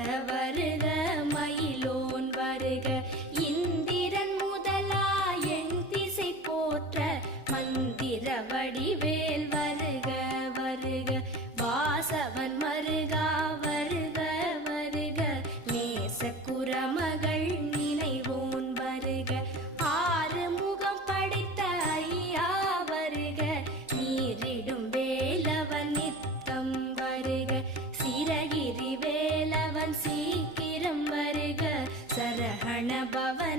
வருக மயிலோன் வருக இந்திரன் முதலா என் திசை போற்ற மந்திர வடிவேல் வருக வருக வாசவன் மருகா வருக வருக நேச குரமகள் நினைவோன் வருக ஆறு முகம் படைத்த ஐயா வருக நீரிடும் வேலவன் நித்தம் வருக சிரகிரி வேலவன் சீக்கிரம் வருக சரஹண பவன்